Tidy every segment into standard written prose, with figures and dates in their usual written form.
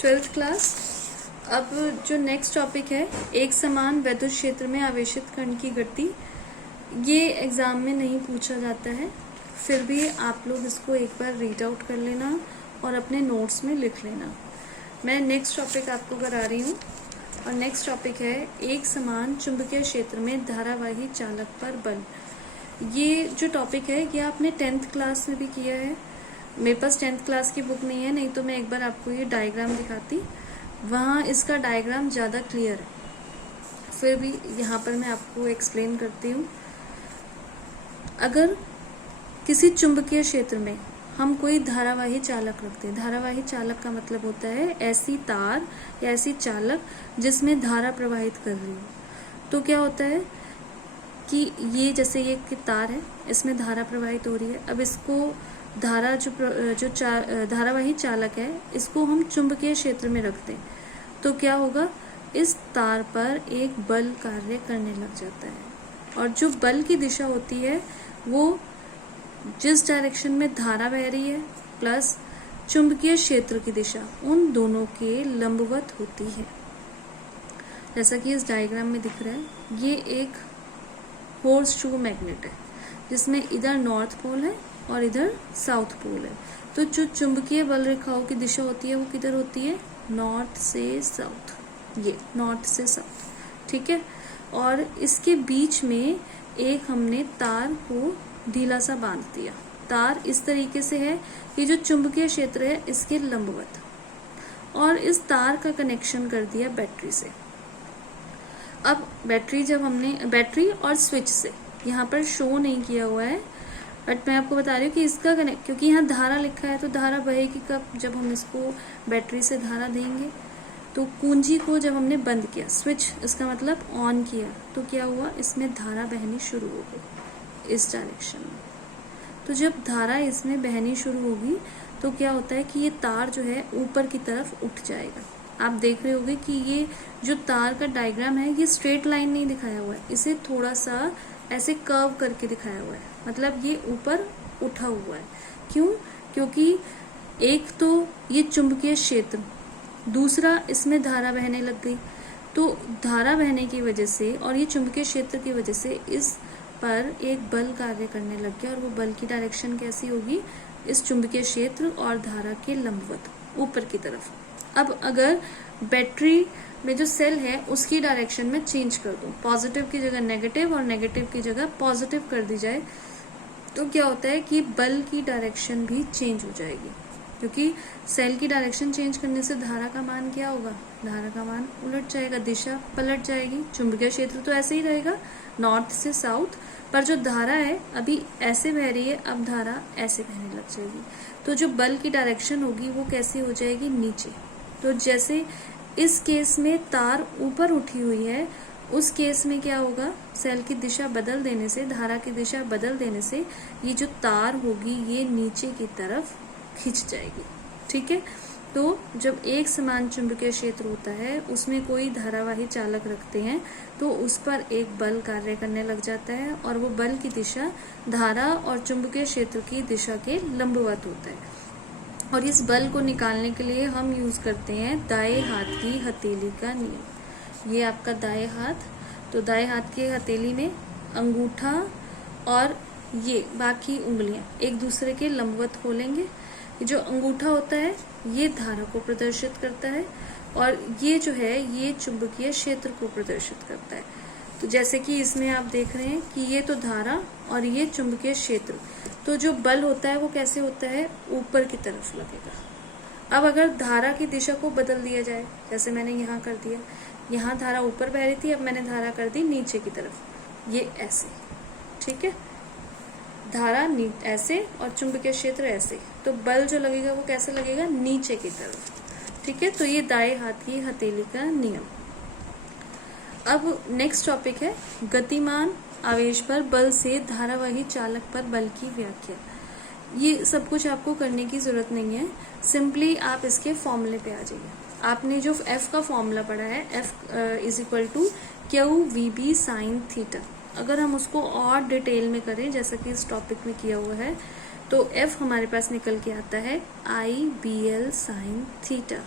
Twelfth class. अब जो next topic है, एक समान विद्युत क्षेत्र में आवेशित कण की गति। ये एग्जाम में नहीं पूछा जाता है, फिर भी आप लोग इसको एक बार रीड आउट कर लेना और अपने नोट्स में लिख लेना। मैं नेक्स्ट टॉपिक आपको करा रही हूँ और नेक्स्ट टॉपिक है एक समान चुंबकीय क्षेत्र में धारावाही चालक पर बल। ये जो टॉपिक है ये आपने 10th क्लास में भी किया है। मेरे पास 10th क्लास की बुक नहीं है, नहीं तो मैं एक बार आपको ये डायग्राम दिखाती, वहाँ इसका डायग्राम ज़्यादा क्लियर है। फिर भी यहाँ पर मैं आपको एक्सप्लेन करती हूँ। अगर किसी चुंबकीय क्षेत्र में हम कोई धारावाही चालक रखते हैं, धारावाही चालक का मतलब होता है ऐसी तार या ऐसी चालक जिसमें धारा प्रवाहित कर रही हो। तो क्या होता है कि ये जैसे ये तार है, इसमें धारा प्रवाहित हो रही है। अब इसको धारा धारावाही चालक है, इसको हम चुंबकीय क्षेत्र में रखते हैं तो क्या होगा, इस तार पर एक बल कार्य करने लग जाता है और जो बल की दिशा होती है वो जिस डायरेक्शन में धारा बह रही है प्लस चुंबकीय क्षेत्र की दिशा, उन दोनों के लंबवत होती है। जैसा कि इस डायग्राम में दिख रहा है, ये एक हॉर्स शू मैग्नेट है जिसमें इधर नॉर्थ पोल है और इधर साउथ पोल है। तो जो चुंबकीय बल रेखाओं की दिशा होती है वो किधर होती है, नॉर्थ से साउथ, ये नॉर्थ से साउथ, ठीक है। और इसके बीच में एक हमने तार को ढीला सा बांध दिया। तार इस तरीके से है कि जो चुंबकीय क्षेत्र है इसके लंबवत, और इस तार का कनेक्शन कर दिया बैटरी से। अब बैटरी और स्विच से, यहाँ पर शो नहीं किया हुआ है बट मैं आपको बता रही हूँ कि इसका कनेक्ट, क्योंकि यहाँ धारा लिखा है तो धारा बहेगी कब, जब हम इसको बैटरी से धारा देंगे। तो कुंजी को जब हमने बंद किया, स्विच इसका मतलब ऑन किया, तो क्या हुआ, इसमें धारा बहनी शुरू हो गई इस डायरेक्शन में। तो जब धारा इसमें बहनी शुरू होगी तो क्या होता है कि ये तार जो है ऊपर की तरफ उठ जाएगा। आप देख रहे होंगे कि ये जो तार का डायग्राम है ये स्ट्रेट लाइन नहीं दिखाया हुआ है, इसे थोड़ा सा ऐसे कर्व करके दिखाया हुआ है, मतलब ये ऊपर उठा हुआ है। क्यों? क्योंकि एक तो ये चुंबकीय क्षेत्र, दूसरा इसमें धारा बहने लग गई। तो धारा बहने की वजह से और ये चुंबकीय क्षेत्र की वजह से इस पर एक बल कार्य करने लग गया, और वो बल की डायरेक्शन कैसी होगी, इस चुंबकीय क्षेत्र और धारा के लंबवत ऊपर की तरफ। अब अगर बैटरी में जो सेल है उसकी डायरेक्शन में चेंज कर दूं, पॉजिटिव की जगह नेगेटिव और नेगेटिव की जगह पॉजिटिव कर दी जाए, तो क्या होता है कि बल की डायरेक्शन भी चेंज हो जाएगी। क्योंकि सेल की डायरेक्शन चेंज करने से धारा का मान क्या होगा, धारा का मान उलट जाएगा, दिशा पलट जाएगी। चुंबकीय क्षेत्र तो ऐसे ही रहेगा नॉर्थ से साउथ, पर जो धारा है अभी ऐसे बह रही है, अब धारा ऐसे बहने लग जाएगी। तो जो बल की डायरेक्शन होगी वो कैसे हो जाएगी, नीचे। तो जैसे इस केस में तार ऊपर उठी हुई है, उस केस में क्या होगा, सेल की दिशा बदल देने से, धारा की दिशा बदल देने से ये जो तार होगी ये नीचे की तरफ खिंच जाएगी, ठीक है। तो जब एक समान चुंबकीय क्षेत्र होता है उसमें कोई धारावाही चालक रखते हैं तो उस पर एक बल कार्य करने लग जाता है, और वो बल की दिशा धारा और चुंबकीय क्षेत्र की दिशा के लंबवत होता है। और इस बल को निकालने के लिए हम यूज करते हैं दाएं हाथ की हथेली का नियम। ये आपका दाएं हाथ, तो दाएं हाथ की हथेली में अंगूठा और ये बाकी उंगलियां एक दूसरे के लंबवत खोलेंगे। जो अंगूठा होता है ये धारा को प्रदर्शित करता है और ये जो है ये चुंबकीय क्षेत्र को प्रदर्शित करता है। तो जैसे कि इसमें आप देख रहे हैं कि ये तो धारा और ये चुंबकीय क्षेत्र, तो जो बल होता है वो कैसे होता है, ऊपर की तरफ लगेगा। अब अगर धारा की दिशा को बदल दिया जाए, जैसे मैंने यहाँ कर दिया, यहाँ धारा ऊपर बह रही थी, अब मैंने धारा कर दी नीचे की तरफ, ये ऐसे, ठीक है, धारा ऐसे और चुंबकीय क्षेत्र ऐसे, तो बल जो लगेगा वो कैसे लगेगा, नीचे की तरफ, ठीक है। तो ये दाएं हाथ की हथेली का नियम। अब नेक्स्ट टॉपिक है गतिमान आवेश पर बल से धारावाही चालक पर बल की व्याख्या। ये सब कुछ आपको करने की जरूरत नहीं है, सिंपली आप इसके फॉर्मूले पे आ जाइए। आपने जो F का फॉर्मूला पढ़ा है, F is equal to QVB sine theta, अगर हम उसको और डिटेल में करें जैसा कि इस टॉपिक में किया हुआ है, तो F हमारे पास निकल के आता है IBL साइन थीटा।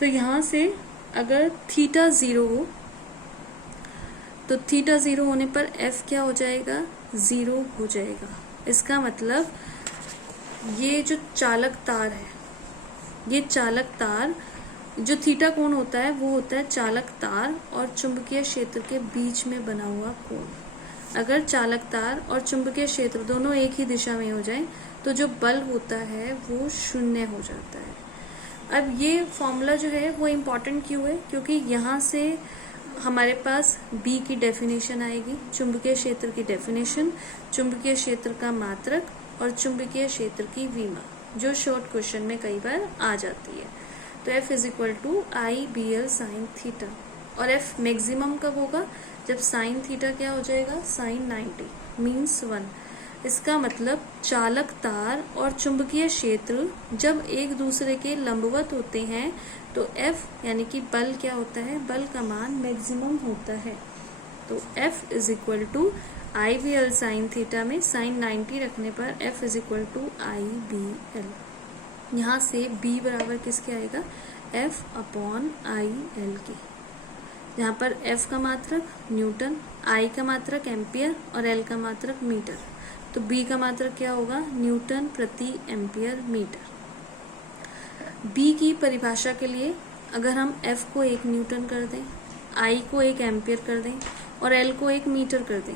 तो यहाँ से अगर थीटा 0 हो तो थीटा 0 होने पर F क्या हो जाएगा, 0 हो जाएगा। इसका मतलब ये जो चालक तार है, ये चालक तार, जो थीटा कोण होता है वो होता है चालक तार और चुंबकीय क्षेत्र के बीच में बना हुआ कोण। अगर चालक तार और चुंबकीय क्षेत्र दोनों एक ही दिशा में हो जाएं तो जो बल होता है वो शून्य हो जाता है। अब ये फॉर्मूला जो है वो इम्पोर्टेंट क्यों है, क्योंकि यहाँ से हमारे पास B की डेफिनेशन आएगी, चुंबकीय क्षेत्र की डेफिनेशन, चुंबकीय क्षेत्र का मात्रक और चुंबकीय क्षेत्र की विमा, जो शॉर्ट क्वेश्चन में कई बार आ जाती है। तो F is equal to I B L sine theta, और F मैक्सिमम कब होगा, जब साइन थीटा क्या हो जाएगा, साइन 90 मीन्स 1। इसका मतलब चालक तार और चुंबकीय क्षेत्र जब एक दूसरे के लंबवत होते हैं तो F यानी कि बल क्या होता है, बल का मान मैक्सिमम होता है। तो F is equal to I B L sine theta में साइन 90 रखने पर F is equal to I B L. यहाँ से B बराबर किसके आएगा, F अपॉन आई एल के। यहाँ पर F का मात्रक न्यूटन, I का मात्रक एम्पियर और L का मात्रक मीटर। तो B का मात्रक क्या होगा, न्यूटन प्रति एम्पियर मीटर। B की परिभाषा के लिए अगर हम F को 1 न्यूटन कर दें, I को 1 एम्पियर कर दें और L को 1 मीटर कर दें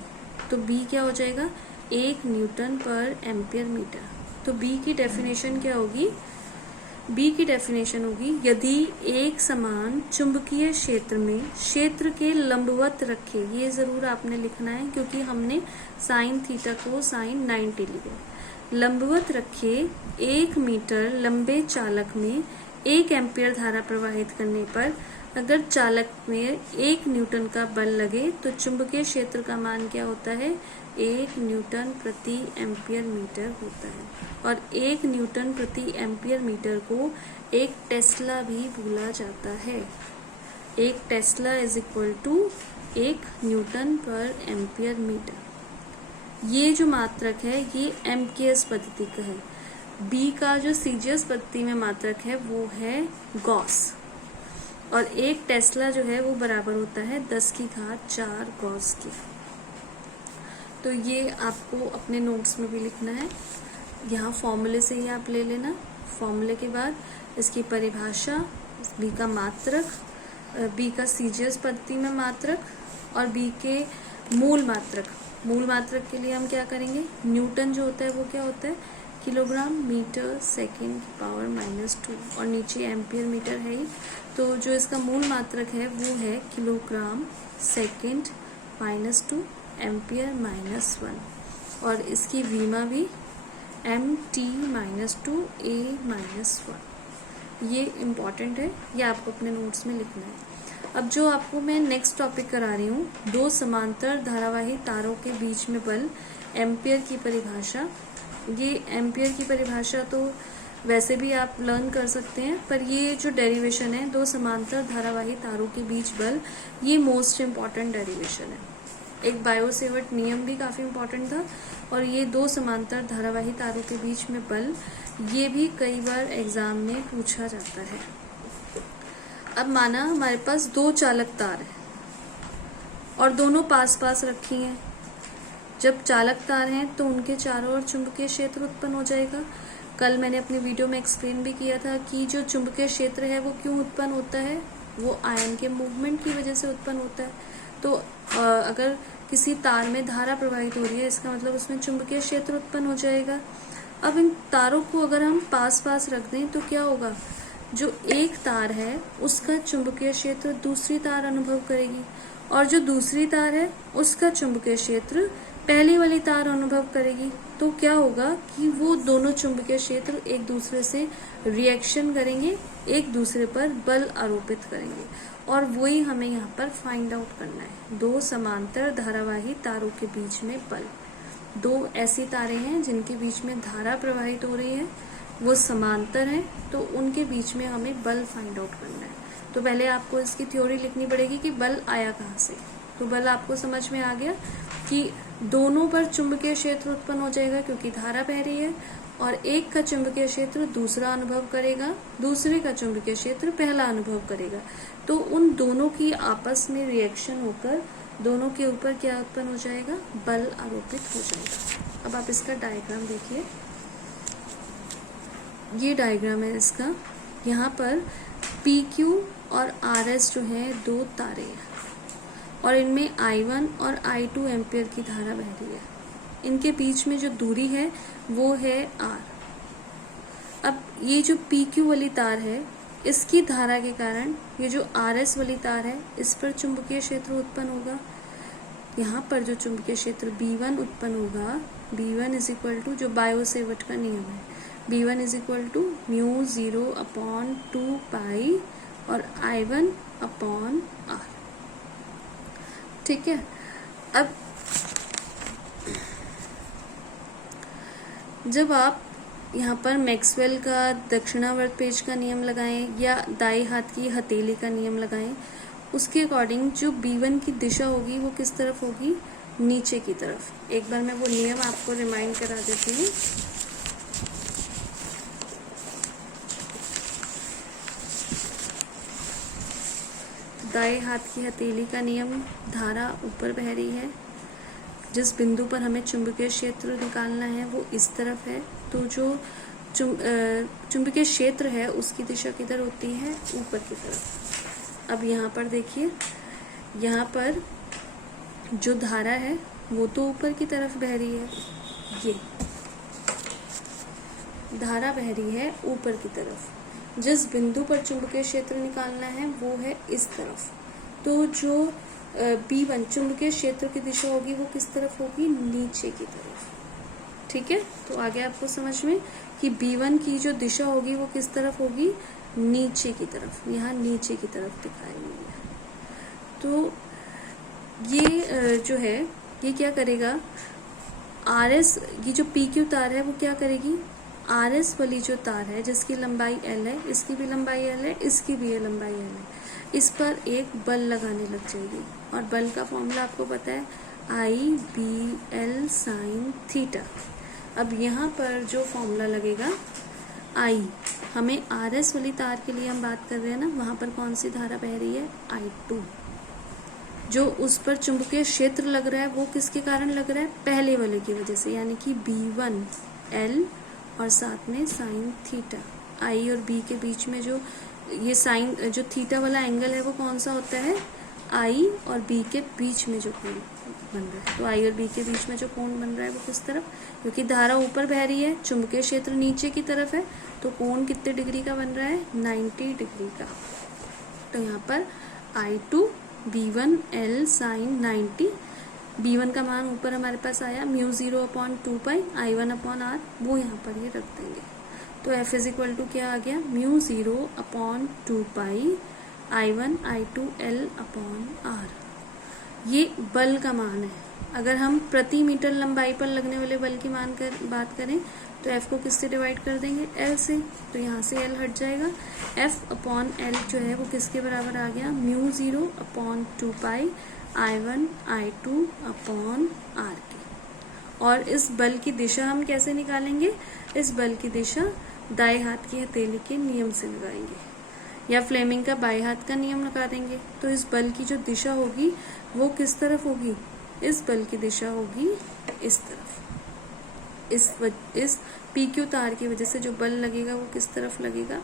तो B क्या हो जाएगा, 1 न्यूटन पर एम्पियर मीटर। तो B की डेफिनेशन क्या होगी, B की डेफिनेशन होगी, यदि एक समान चुंबकीय क्षेत्र में क्षेत्र के लंबवत रखे, ये जरूर आपने लिखना है क्योंकि हमने साइन थीटा को साइन 90 लिखे, लंबवत रखे 1 मीटर लंबे चालक में 1 एम्पियर धारा प्रवाहित करने पर अगर चालक में 1 न्यूटन का बल लगे तो चुंबकीय क्षेत्र का मान क्या होता है, 1 न्यूटन प्रति एम्पियर मीटर होता है। और 1 न्यूटन प्रति एम्पियर मीटर को 1 टेस्ला भी बोला जाता है। 1 tesla is equal to 1 newton पर एम्पियर मीटर। ये जो मात्रक है ये एमकेएस पद्धति का है। बी का जो सीजीएस पद्धति में मात्रक है वो है गॉस, और 1 टेस्ला जो है वो बराबर होता है 10 की घात 4 गॉस की। तो ये आपको अपने नोट्स में भी लिखना है, यहाँ फॉर्मूले से ही आप ले लेना। फॉर्मूले के बाद इसकी परिभाषा, बी का मात्रक, बी का सीजीएस पद्धति में मात्रक और बी के मूल मात्रक। मूल मात्रक के लिए हम क्या करेंगे, न्यूटन जो होता है वो क्या होता है, किलोग्राम मीटर सेकेंड पावर -2, और नीचे एम्पियर मीटर है ही। तो जो इसका मूल मात्रक है वो है किलोग्राम सेकेंड -2 एम्पियर -1, और इसकी विमा भी mt -2 a -1। ये इम्पॉर्टेंट है, ये आपको अपने नोट्स में लिखना है। अब जो आपको मैं नेक्स्ट टॉपिक करा रही हूँ, 2 समांतर धारावाही तारों के बीच में बल, एम्पियर की परिभाषा। ये एम्पियर की परिभाषा तो वैसे भी आप लर्न कर सकते हैं, पर ये जो डेरिवेशन है 2 समांतर धारावाही तारों के बीच बल, ये मोस्ट इम्पॉर्टेंट डेरिवेशन है। एक बायोसेवर्ट नियम भी काफ़ी इम्पॉर्टेंट था, और ये 2 समांतर धारावाही तारों के बीच में बल, ये भी कई बार एग्जाम में पूछा जाता है। अब माना हमारे पास 2 चालक तार है और दोनों पास पास रखी हैं। जब चालक तार हैं तो उनके चारों ओर चुंबकीय क्षेत्र उत्पन्न हो जाएगा। कल मैंने अपने वीडियो में एक्सप्लेन भी किया था कि जो चुंबकीय क्षेत्र है वो क्यों उत्पन्न होता है, वो आयन के मूवमेंट की वजह से उत्पन्न होता है। तो अगर किसी तार में धारा प्रवाहित हो रही है, इसका मतलब उसमें चुंबकीय क्षेत्र उत्पन्न हो जाएगा। अब इन तारों को अगर हम पास पास रख दें तो क्या होगा, जो एक तार है उसका चुंबकीय क्षेत्र दूसरी तार अनुभव करेगी, और जो दूसरी तार है उसका चुंबकीय क्षेत्र पहली वाली तार अनुभव करेगी। तो क्या होगा कि वो दोनों चुंबकीय क्षेत्र एक दूसरे से रिएक्शन करेंगे, एक दूसरे पर बल आरोपित करेंगे, और वही हमें यहाँ पर फाइंड आउट करना है। 2 समांतर धारावाही तारों के बीच में बल, 2 ऐसी तारें हैं जिनके बीच में धारा प्रवाहित हो रही है, वो समांतर हैं, तो उनके बीच में हमें बल फाइंड आउट करना है। तो पहले आपको इसकी थ्योरी लिखनी पड़ेगी कि बल आया कहाँ से। तो बल आपको समझ में आ गया कि दोनों पर चुंबकीय क्षेत्र उत्पन्न हो जाएगा क्योंकि धारा बह रही है, और एक का चुंबकीय क्षेत्र दूसरा अनुभव करेगा, दूसरे का चुंबकीय क्षेत्र पहला अनुभव करेगा, तो उन दोनों की आपस में रिएक्शन होकर दोनों के ऊपर क्या उत्पन्न हो जाएगा, बल आरोपित हो जाएगा। अब आप इसका डायग्राम देखिए, ये डायग्राम है इसका। यहाँ पर PQ और RS जो है दो तारे हैं और इनमें I1 और I2 एम्पियर की धारा बह रही है। इनके बीच में जो दूरी है वो है R। अब ये जो PQ वाली तार है, इसकी धारा के कारण ये जो RS वाली तार है, इस पर चुंबकीय क्षेत्र उत्पन्न होगा। यहाँ पर जो चुंबकीय क्षेत्र B1 उत्पन्न होगा, B1 इज इक्वल टू, जो बायो सेवर्ट का नियम है, B1 इज इक्वल टू μ0/2 पाई और I1/R। ठीक है। अब जब आप यहाँ पर मैक्सवेल का दक्षिणावर्त पेच का नियम लगाएं या दाएं हाथ की हथेली का नियम लगाएं, उसके अकॉर्डिंग जो B1 की दिशा होगी वो किस तरफ होगी, नीचे की तरफ। एक बार मैं वो नियम आपको रिमाइंड करा देती हूँ। दाएं हाथ की हथेली का नियम, धारा ऊपर बह रही है, जिस बिंदु पर हमें चुंबकीय क्षेत्र निकालना है वो इस तरफ है, तो जो चुंबकीय क्षेत्र है उसकी दिशा किधर होती है, ऊपर की तरफ। अब यहाँ पर देखिए, यहाँ पर जो धारा है वो तो ऊपर की तरफ बह रही है, ये धारा बह रही है ऊपर की तरफ। जिस बिंदु पर चुंबकीय क्षेत्र निकालना है वो है इस तरफ, तो जो B1 चुंबकीय क्षेत्र की दिशा होगी वो किस तरफ होगी, नीचे की तरफ। ठीक है, तो आगे आपको समझ में कि B1 की जो दिशा होगी वो किस तरफ होगी, नीचे की तरफ। यहाँ नीचे की तरफ दिखाई हुई है। तो ये जो है ये क्या करेगा, RS, ये जो PQ तार है वो क्या करेगी, RS वाली जो तार है जिसकी लंबाई L है, इसकी भी लंबाई L है, इसकी भी लंबाई L है, इस पर एक बल लगाने लग जाएगी। और बल का फॉर्मूला आपको पता है, I/BL sin थीटा। अब यहाँ पर जो फॉर्मूला लगेगा I, हमें RS वाली तार के लिए हम बात कर रहे हैं ना, वहाँ पर कौन सी धारा बह रही है, I2। जो उस पर चुंबकीय क्षेत्र लग रहा है वो किसके कारण लग रहा है, पहले वाले की वजह से, यानी कि B1 L और साथ में साइन थीटा। I और B के बीच में जो ये साइन, जो थीटा वाला एंगल है वो कौन सा होता है, I और B के बीच में जो कोण बन रहा है। तो I और B के बीच में जो कोण बन रहा है वो किस तरफ, क्योंकि धारा ऊपर बह रही है, चुंबकीय क्षेत्र नीचे की तरफ है, तो कोण कितने डिग्री का बन रहा है, 90 डिग्री का। तो यहाँ पर I2 B1 L sign 90, B1 का मान ऊपर हमारे पास आया μ0/2 पाई I1/R, वो यहाँ पर ये रख देंगे। तो F इज इक्वल टू क्या आ गया, μ0/2 पाई I1 I2 L/R। ये बल का मान है। अगर हम प्रति मीटर लंबाई पर लगने वाले बल की बात करें तो F को किससे डिवाइड कर देंगे, L से। तो यहाँ से L हट जाएगा, F/L जो है वो किसके बराबर आ गया, μ0/2 पाई I1 I2/R के। और इस बल की दिशा हम कैसे निकालेंगे, इस बल की दिशा दाएं हाथ की हथेली के नियम से लगाएंगे, या फ्लेमिंग का बाएं हाथ का नियम लगा देंगे। तो इस बल की जो दिशा होगी वो किस तरफ होगी, इस बल की दिशा होगी इस तरफ। इस PQ तार की वजह से जो बल लगेगा वो किस तरफ लगेगा,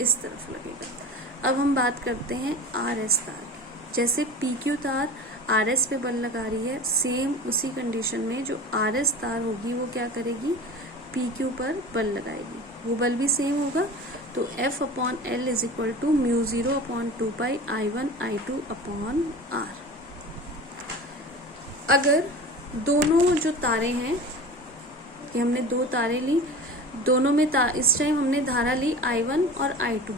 इस तरफ लगेगा। अब हम बात करते हैं RS तार की। जैसे PQ तार RS पे बल लगा रही है, सेम उसी कंडीशन में जो RS तार होगी वो क्या करेगी, PQ पर बल लगाएगी, वो बल भी सेम होगा। तो F/L is equal to μ0/2 pi I1 I2/R। अगर दोनों जो तारे हैं, कि हमने दो तारे ली, दोनों में इस टाइम हमने धारा ली I1 और I2।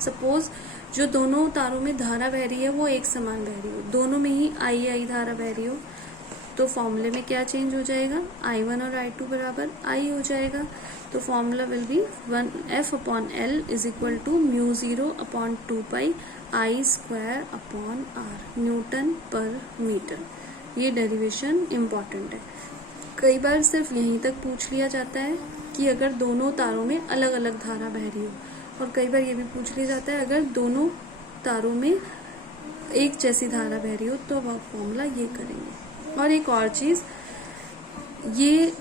सपोज जो दोनों तारों में धारा बह रही है वो एक समान बह रही हो, दोनों में ही I धारा बह रही हो, तो फॉर्मूले में क्या चेंज हो जाएगा, I1 और I2 बराबर I हो जाएगा। तो formula will be F/L is equal to μ0/2 pi I²/R newton पर मीटर। ये डेरिवेशन इम्पॉर्टेंट है, कई बार सिर्फ यहीं तक पूछ लिया जाता है। कि अगर दोनों तारों में अलग अलग धारा बह रही हो, और कई बार ये भी पूछ लिया जाता है अगर दोनों तारों में एक जैसी धारा बह रही हो तो वह फॉर्मूला ये करेंगे। और एक और चीज, ये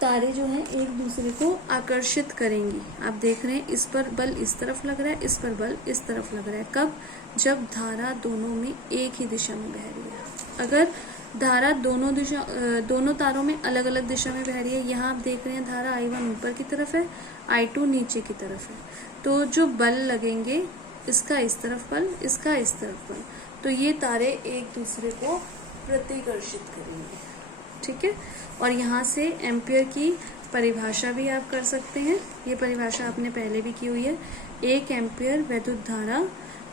तारे जो हैं एक दूसरे को आकर्षित करेंगी। आप देख रहे हैं इस पर बल इस तरफ लग रहा है, इस पर बल इस तरफ लग रहा है। कब? जब धारा दोनों में एक ही दिशा में बह रही है। अगर धारा दोनों तारों में अलग अलग दिशा में बह रही है, यहाँ आप देख रहे हैं धारा I1 ऊपर की तरफ है, I2 नीचे की तरफ है, तो जो बल लगेंगे, इसका इस तरफ बल, इसका इस तरफ बल, तो ये तारे एक दूसरे को प्रतिकर्षित करेंगे। ठीक है। और यहाँ से एम्पियर की परिभाषा भी आप कर सकते हैं। ये परिभाषा आपने पहले भी की हुई है। 1 एम्पियर वैद्युत धारा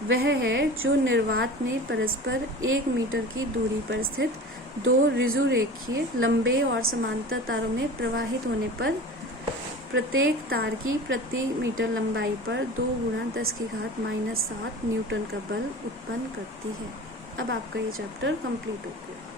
वह है जो निर्वात में परस्पर 1 मीटर की दूरी पर स्थित 2 ऋजुरेखीय लंबे और समांतर तारों में प्रवाहित होने पर प्रत्येक तार की प्रति मीटर लंबाई पर 2 × 10⁻⁷ न्यूटन का बल उत्पन्न करती है। अब आपका ये चैप्टर कंप्लीट हो गया।